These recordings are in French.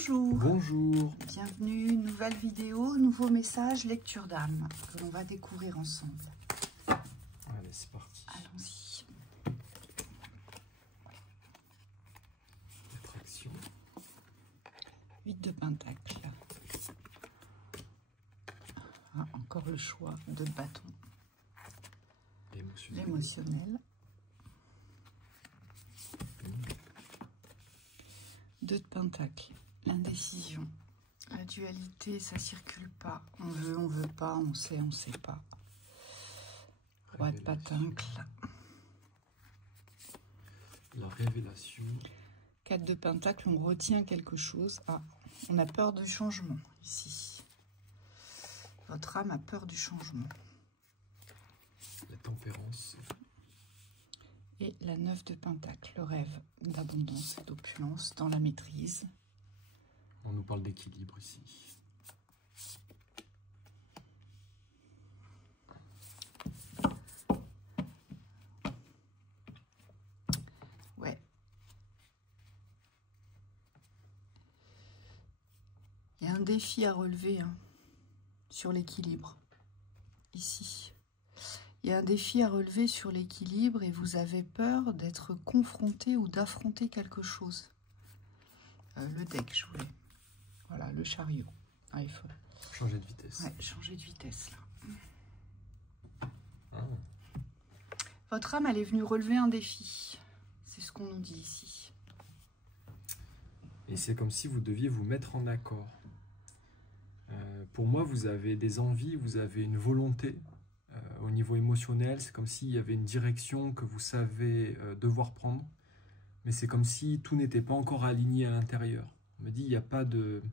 Bonjour. Bonjour. Bienvenue, nouvelle vidéo, nouveau message, lecture d'âme que l'on va découvrir ensemble. Allez, c'est parti. Allons-y. Attraction. 8 de pentacle. Ah, encore le choix de bâton. L'émotionnel. 2 de pentacle. L'indécision. La dualité, ça circule pas. On veut pas, on sait pas. Roi de pentacle. La révélation. 4 de pentacle, on retient quelque chose. Ah, on a peur du changement ici. Votre âme a peur du changement. La tempérance. Et la 9 de pentacle, le rêve d'abondance et d'opulence dans la maîtrise. On nous parle d'équilibre ici. Ouais. Il y a un défi à relever hein, sur l'équilibre, ici. Il y a un défi à relever sur l'équilibre et vous avez peur d'être confronté ou d'affronter quelque chose. Le deck, je voulais. Voilà, le chariot. Ah, il faut changer de vitesse. Ouais, changer de vitesse, là. Ah. Votre âme, elle est venue relever un défi. C'est ce qu'on nous dit ici. Et c'est comme si vous deviez vous mettre en accord. Pour moi, vous avez des envies, vous avez une volonté. Au niveau émotionnel, c'est comme s'il y avait une direction que vous savez devoir prendre. Mais c'est comme si tout n'était pas encore aligné à l'intérieur. On me dit qu'il n'y a pas de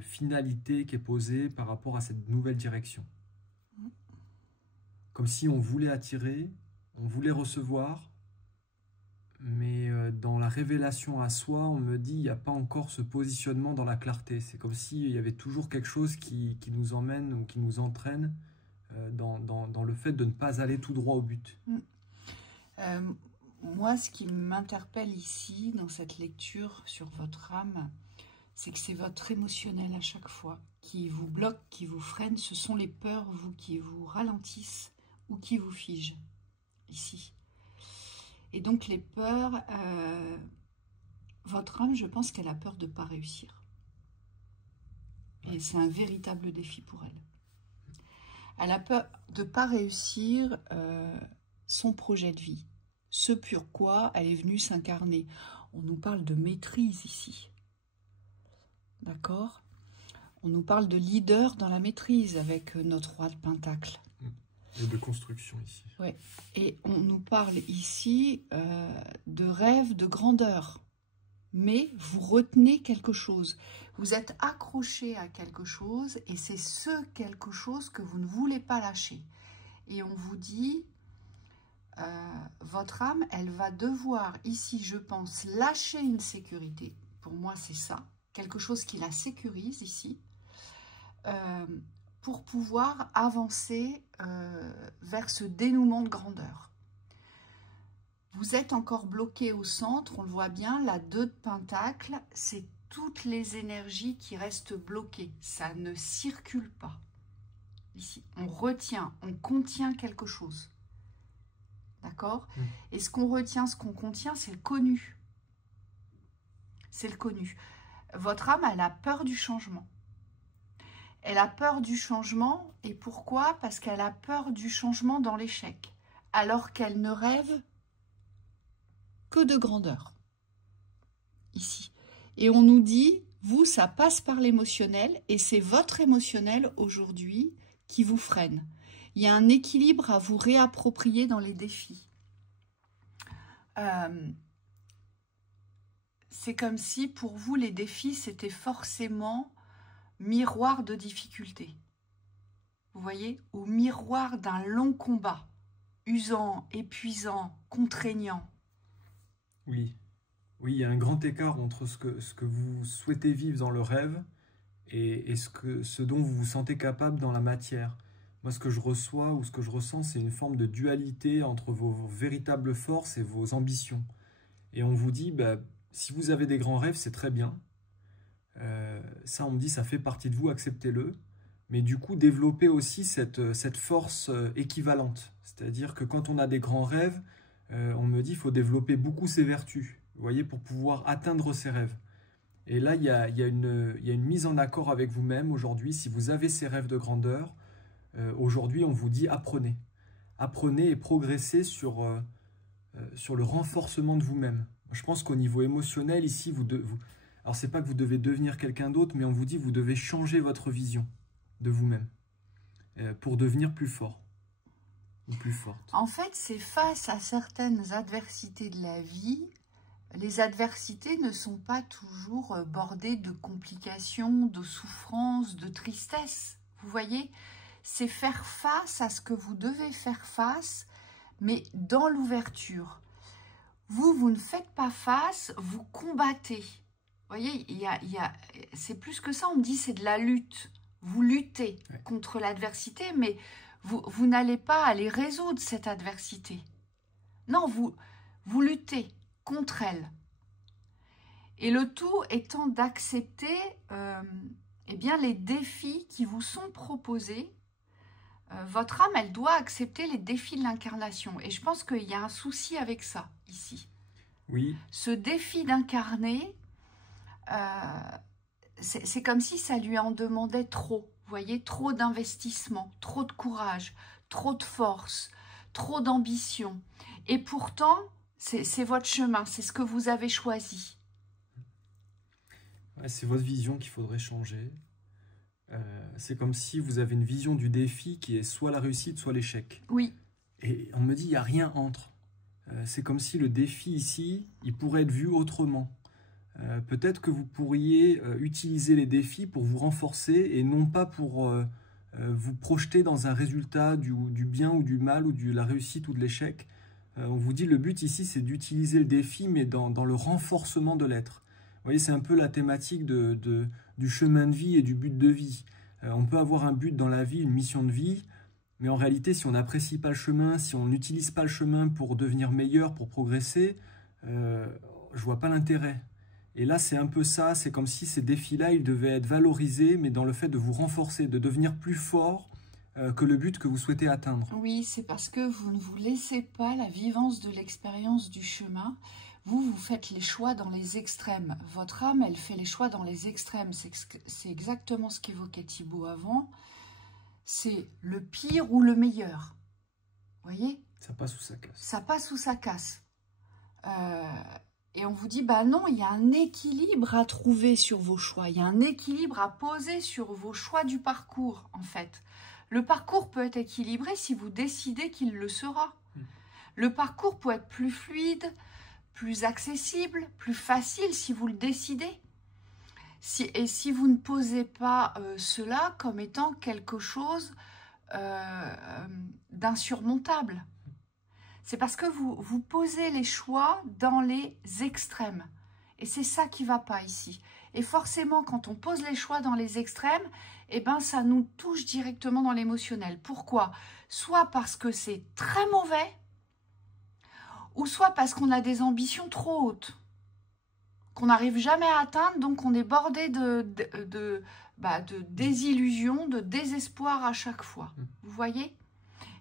finalité qui est posée par rapport à cette nouvelle direction. Comme si on voulait attirer, on voulait recevoir, mais dans la révélation à soi, on me dit qu'il n'y a pas encore ce positionnement dans la clarté. C'est comme s'il y avait toujours quelque chose qui nous emmène ou qui nous entraîne dans le fait de ne pas aller tout droit au but. Moi, ce qui m'interpelle ici, dans cette lecture sur votre âme, c'est que c'est votre émotionnel à chaque fois qui vous bloque, qui vous freine. Ce sont les peurs, vous, qui vous ralentissent ou qui vous figent, ici. Et donc, les peurs, votre âme, je pense qu'elle a peur de ne pas réussir. Et c'est un véritable défi pour elle. Elle a peur de ne pas réussir son projet de vie. Ce pourquoi elle est venue s'incarner. On nous parle de maîtrise ici. D'accord? On nous parle de leader dans la maîtrise avec notre roi de pentacle. Et de construction ici. Ouais. Et on nous parle ici de rêve, de grandeur. Mais vous retenez quelque chose. Vous êtes accroché à quelque chose et c'est ce quelque chose que vous ne voulez pas lâcher. Et on vous dit, votre âme, elle va devoir ici, je pense, lâcher une sécurité. Pour moi, c'est ça. Quelque chose qui la sécurise ici. Pour pouvoir avancer vers ce dénouement de grandeur. Vous êtes encore bloqué au centre, on le voit bien, la 2 de pentacle, c'est toutes les énergies qui restent bloquées. Ça ne circule pas. Ici, on retient, on contient quelque chose. D'accord? Et ce qu'on retient, ce qu'on contient, c'est le connu. C'est le connu. Votre âme, elle a peur du changement. Elle a peur du changement. Et pourquoi? Parce qu'elle a peur du changement dans l'échec. Alors qu'elle ne rêve que de grandeur, ici. Et on nous dit, vous, ça passe par l'émotionnel, et c'est votre émotionnel aujourd'hui qui vous freine. Il y a un équilibre à vous réapproprier dans les défis. C'est comme si, pour vous, les défis, c'était forcément miroir de difficultés. Vous voyez? Au miroir d'un long combat, usant, épuisant, contraignant. Oui, oui, il y a un grand écart entre ce que vous souhaitez vivre dans le rêve et ce dont vous vous sentez capable dans la matière. Moi, ce que je reçois ou ce que je ressens, c'est une forme de dualité entre vos véritables forces et vos ambitions. Et on vous dit, bah, si vous avez des grands rêves, c'est très bien, Ça, on me dit, ça fait partie de vous, acceptez-le. Mais du coup, développer aussi cette force équivalente. C'est-à-dire que quand on a des grands rêves, on me dit qu'il faut développer beaucoup ses vertus, vous voyez, pour pouvoir atteindre ses rêves. Et là, il y a une mise en accord avec vous-même aujourd'hui. Si vous avez ces rêves de grandeur, aujourd'hui, on vous dit apprenez. Apprenez et progressez sur le renforcement de vous-même. Je pense qu'au niveau émotionnel, ici, alors c'est pas que vous devez devenir quelqu'un d'autre, mais on vous dit que vous devez changer votre vision de vous-même pour devenir plus fort ou plus forte. En fait, c'est face à certaines adversités de la vie. Les adversités ne sont pas toujours bordées de complications, de souffrances, de tristesse. Vous voyez, c'est faire face à ce que vous devez faire face, mais dans l'ouverture. Vous ne faites pas face, vous combattez. Vous voyez, c'est plus que ça, on me dit c'est de la lutte. Vous luttez contre l'adversité, mais vous n'allez pas aller résoudre cette adversité. Non, vous luttez contre elle. Et le tout étant d'accepter eh bien, les défis qui vous sont proposés. Votre âme, elle doit accepter les défis de l'incarnation. Et je pense qu'il y a un souci avec ça, ici. Oui. Ce défi d'incarner, c'est comme si ça lui en demandait trop. Vous voyez, trop d'investissement, trop de courage, trop de force, trop d'ambition. Et pourtant, c'est votre chemin, c'est ce que vous avez choisi. Ouais, c'est votre vision qu'il faudrait changer. C'est comme si vous avez une vision du défi qui est soit la réussite, soit l'échec. Oui. Et on me dit, il n'y a rien entre. C'est comme si le défi ici, il pourrait être vu autrement. Peut-être que vous pourriez utiliser les défis pour vous renforcer et non pas pour vous projeter dans un résultat du bien ou du mal ou de la réussite ou de l'échec. On vous dit le but ici, c'est d'utiliser le défi, mais dans le renforcement de l'être. Vous voyez, c'est un peu la thématique du chemin de vie et du but de vie. On peut avoir un but dans la vie, une mission de vie, mais en réalité, si on n'apprécie pas le chemin, si on n'utilise pas le chemin pour devenir meilleur, pour progresser, je ne vois pas l'intérêt. Et là, c'est un peu ça, c'est comme si ces défis-là, ils devaient être valorisés, mais dans le fait de vous renforcer, de devenir plus fort que le but que vous souhaitez atteindre. Oui, c'est parce que vous ne vous laissez pas la vivance de l'expérience du chemin. Vous faites les choix dans les extrêmes. Votre âme, elle fait les choix dans les extrêmes. C'est exactement ce qu'évoquait Thibaut avant. C'est le pire ou le meilleur. Vous voyez? Ça passe ou ça casse. Ça passe ou ça casse. Et on vous dit, bah non, il y a un équilibre à trouver sur vos choix. Il y a un équilibre à poser sur vos choix du parcours, en fait. Le parcours peut être équilibré si vous décidez qu'il le sera. Le parcours peut être plus fluide, plus accessible, plus facile si vous le décidez. Et si vous ne posez pas cela comme étant quelque chose d'insurmontable. C'est parce que vous posez les choix dans les extrêmes. Et c'est ça qui ne va pas ici. Et forcément, quand on pose les choix dans les extrêmes, eh ben, ça nous touche directement dans l'émotionnel. Pourquoi? Soit parce que c'est très mauvais, ou soit parce qu'on a des ambitions trop hautes, qu'on n'arrive jamais à atteindre, donc on est bordé de désillusion, de désespoir à chaque fois. Vous voyez?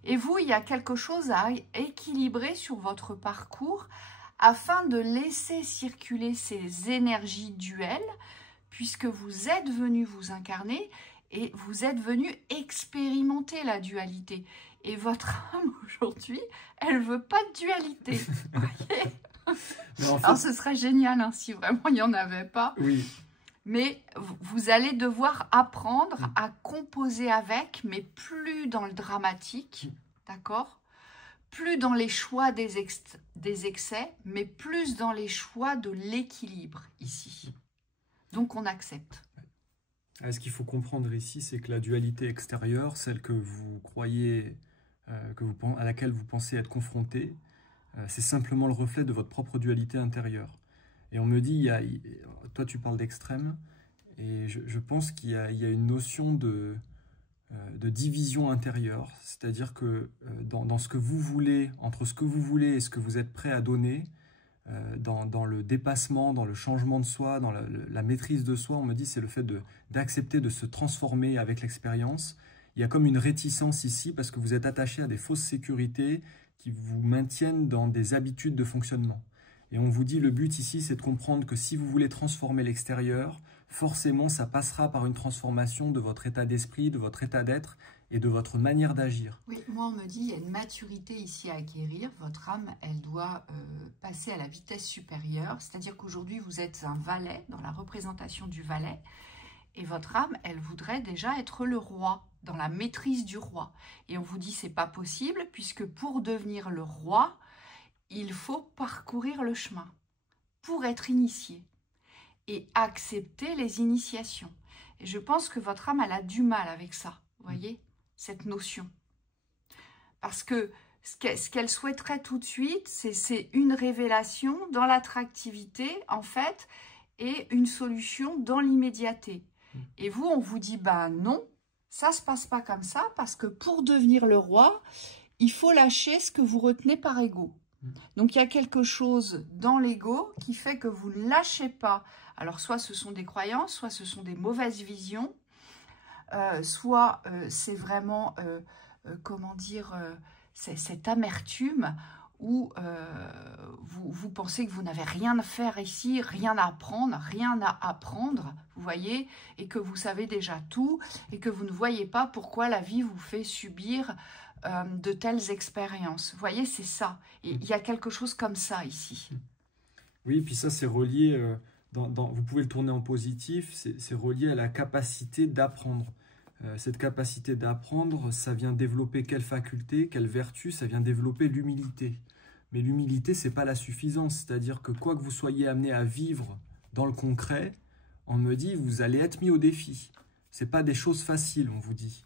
Et vous, il y a quelque chose à équilibrer sur votre parcours afin de laisser circuler ces énergies duelles, puisque vous êtes venu vous incarner et vous êtes venu expérimenter la dualité. Et votre âme, aujourd'hui, elle ne veut pas de dualité. Voyez. En fait... Alors, ce serait génial hein, si vraiment il n'y en avait pas. Oui. Mais vous allez devoir apprendre à composer avec, mais plus dans le dramatique, d'accord? Plus dans les choix des excès, mais plus dans les choix de l'équilibre ici. Donc, on accepte. Ce qu'il faut comprendre ici, c'est que la dualité extérieure, celle que vous croyez, à laquelle vous pensez être confronté, c'est simplement le reflet de votre propre dualité intérieure. Et on me dit, toi tu parles d'extrême, et je pense qu'il y a une notion de division intérieure, c'est-à-dire que dans ce que vous voulez, entre ce que vous voulez et ce que vous êtes prêt à donner, dans le dépassement, dans le changement de soi, dans la maîtrise de soi. On me dit c'est le fait d'accepter de se transformer avec l'expérience. Il y a comme une réticence ici parce que vous êtes attaché à des fausses sécurités qui vous maintiennent dans des habitudes de fonctionnement. Et on vous dit le but ici, c'est de comprendre que si vous voulez transformer l'extérieur, forcément ça passera par une transformation de votre état d'esprit, de votre état d'être et de votre manière d'agir. Oui, moi on me dit il y a une maturité ici à acquérir. Votre âme, elle doit passer à la vitesse supérieure. C'est-à-dire qu'aujourd'hui vous êtes un valet, dans la représentation du valet. Et votre âme, elle voudrait déjà être le roi, dans la maîtrise du roi. Et on vous dit c'est pas possible, puisque pour devenir le roi, il faut parcourir le chemin pour être initié et accepter les initiations. Et je pense que votre âme, elle a du mal avec ça, vous voyez, cette notion. Parce que ce qu'elle souhaiterait tout de suite, c'est une révélation dans l'attractivité, en fait, et une solution dans l'immédiateté. Et vous, on vous dit, ben non, ça se passe pas comme ça, parce que pour devenir le roi, il faut lâcher ce que vous retenez par ego. Donc, il y a quelque chose dans l'ego qui fait que vous ne lâchez pas. Alors, soit ce sont des croyances, soit ce sont des mauvaises visions, soit c'est vraiment, comment dire, cette amertume où vous pensez que vous n'avez rien à faire ici, rien à apprendre, vous voyez, et que vous savez déjà tout, et que vous ne voyez pas pourquoi la vie vous fait subir de telles expériences. Vous voyez, c'est ça. Et il y a quelque chose comme ça ici. Oui, puis ça, c'est relié, vous pouvez le tourner en positif, c'est relié à la capacité d'apprendre. Cette capacité d'apprendre, ça vient développer quelle faculté, quelle vertu? Ça vient développer l'humilité. Mais l'humilité, ce n'est pas la suffisance. C'est-à-dire que quoi que vous soyez amené à vivre dans le concret, on me dit, vous allez être mis au défi. Ce n'est pas des choses faciles, on vous dit.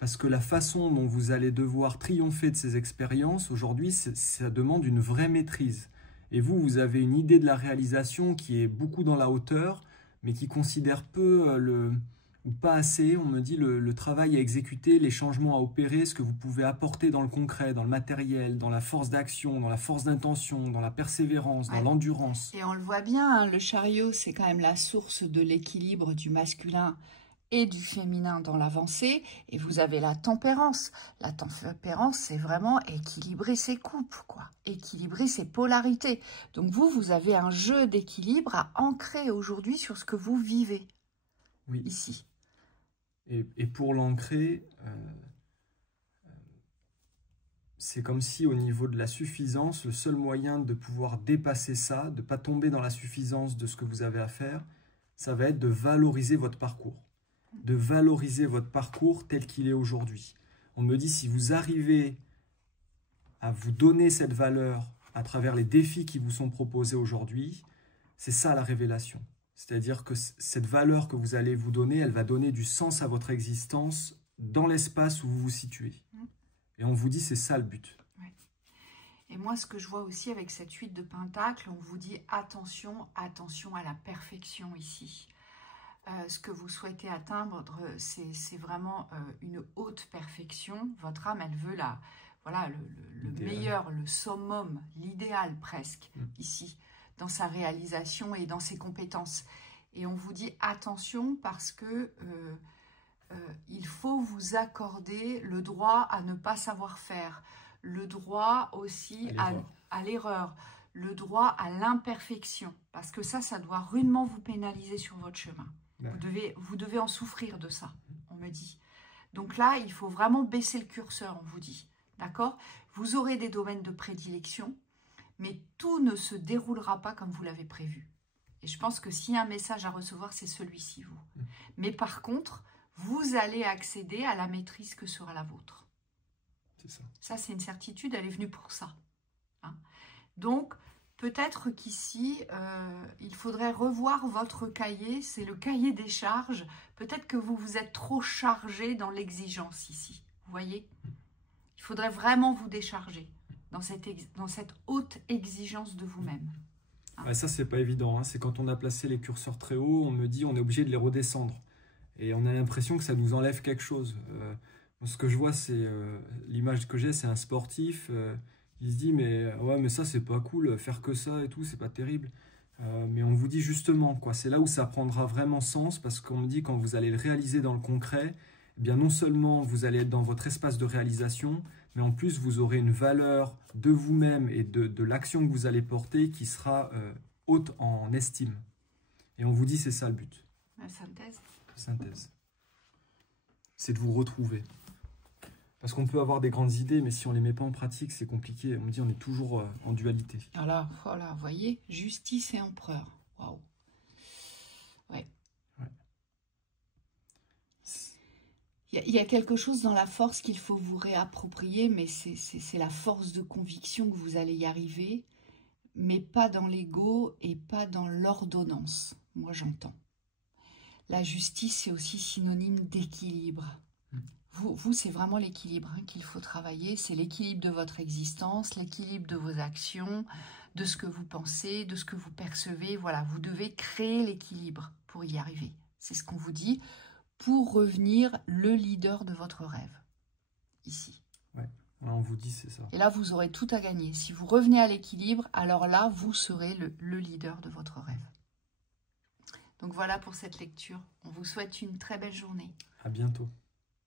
Parce que la façon dont vous allez devoir triompher de ces expériences, aujourd'hui, ça demande une vraie maîtrise. Et vous avez une idée de la réalisation qui est beaucoup dans la hauteur, mais qui considère peu ou pas assez, on me dit, le travail à exécuter, les changements à opérer, ce que vous pouvez apporter dans le concret, dans le matériel, dans la force d'action, dans la force d'intention, dans la persévérance, dans l'endurance. Et on le voit bien, hein, le chariot, c'est quand même la source de l'équilibre du masculin et du féminin dans l'avancée, et vous avez la tempérance. La tempérance, c'est vraiment équilibrer ses coupes, quoi, équilibrer ses polarités. Donc vous avez un jeu d'équilibre à ancrer aujourd'hui sur ce que vous vivez ici. Et pour l'ancrer, c'est comme si au niveau de la suffisance, le seul moyen de pouvoir dépasser ça, de ne pas tomber dans la suffisance de ce que vous avez à faire, ça va être de valoriser votre parcours. De valoriser votre parcours tel qu'il est aujourd'hui. On me dit, si vous arrivez à vous donner cette valeur à travers les défis qui vous sont proposés aujourd'hui, c'est ça la révélation. C'est-à-dire que cette valeur que vous allez vous donner, elle va donner du sens à votre existence dans l'espace où vous vous situez. Et on vous dit, c'est ça le but. Ouais. Et moi, ce que je vois aussi avec cette 8 de Pentacle, on vous dit attention, attention à la perfection ici. Ce que vous souhaitez atteindre, c'est vraiment une haute perfection. Votre âme, elle veut le meilleur, le summum, l'idéal presque, ici, dans sa réalisation et dans ses compétences. Et on vous dit attention parce que il faut vous accorder le droit à ne pas savoir faire, le droit aussi à l'erreur, le droit à l'imperfection, parce que ça doit rudement vous pénaliser sur votre chemin. Vous devez en souffrir de ça, on me dit. Donc là, il faut vraiment baisser le curseur, on vous dit. D'accord? Vous aurez des domaines de prédilection, mais tout ne se déroulera pas comme vous l'avez prévu. Et je pense que s'il y a un message à recevoir, c'est celui-ci, vous. Mais par contre, vous allez accéder à la maîtrise que sera la vôtre. C'est ça. Ça, c'est une certitude, elle est venue pour ça. Hein? Donc, peut-être qu'ici, il faudrait revoir votre cahier, c'est le cahier des charges. Peut-être que vous vous êtes trop chargé dans l'exigence ici, vous voyez? Il faudrait vraiment vous décharger dans cette haute exigence de vous-même. Hein? Ça, c'est pas évident. Hein. C'est quand on a placé les curseurs très haut, on me dit on est obligé de les redescendre. Et on a l'impression que ça nous enlève quelque chose. Ce que je vois, c'est l'image que j'ai, c'est un sportif Il se dit, mais ouais, mais ça, c'est pas cool, faire que ça et tout, c'est pas terrible. Mais on vous dit justement, quoi, c'est là où ça prendra vraiment sens, parce qu'on me dit, quand vous allez le réaliser dans le concret, eh bien non seulement vous allez être dans votre espace de réalisation, mais en plus vous aurez une valeur de vous-même et de l'action que vous allez porter qui sera haute en estime. Et on vous dit, c'est ça le but. La synthèse. Synthèse. C'est de vous retrouver. Parce qu'on peut avoir des grandes idées, mais si on ne les met pas en pratique, c'est compliqué. On me dit, on est toujours en dualité. Voilà, voilà, vous voyez, justice et empereur. Waouh. Ouais. Il y a quelque chose dans la force qu'il faut vous réapproprier, mais c'est la force de conviction que vous allez y arriver, mais pas dans l'ego et pas dans l'ordonnance. Moi, j'entends. La justice, c'est aussi synonyme d'équilibre. Vous c'est vraiment l'équilibre qu'il faut travailler. C'est l'équilibre de votre existence, l'équilibre de vos actions, de ce que vous pensez, de ce que vous percevez. Voilà, vous devez créer l'équilibre pour y arriver. C'est ce qu'on vous dit pour revenir le leader de votre rêve. Ici. Ouais, on vous dit c'est ça. Et là, vous aurez tout à gagner. Si vous revenez à l'équilibre, alors là, vous serez le leader de votre rêve. Donc voilà pour cette lecture. On vous souhaite une très belle journée. À bientôt.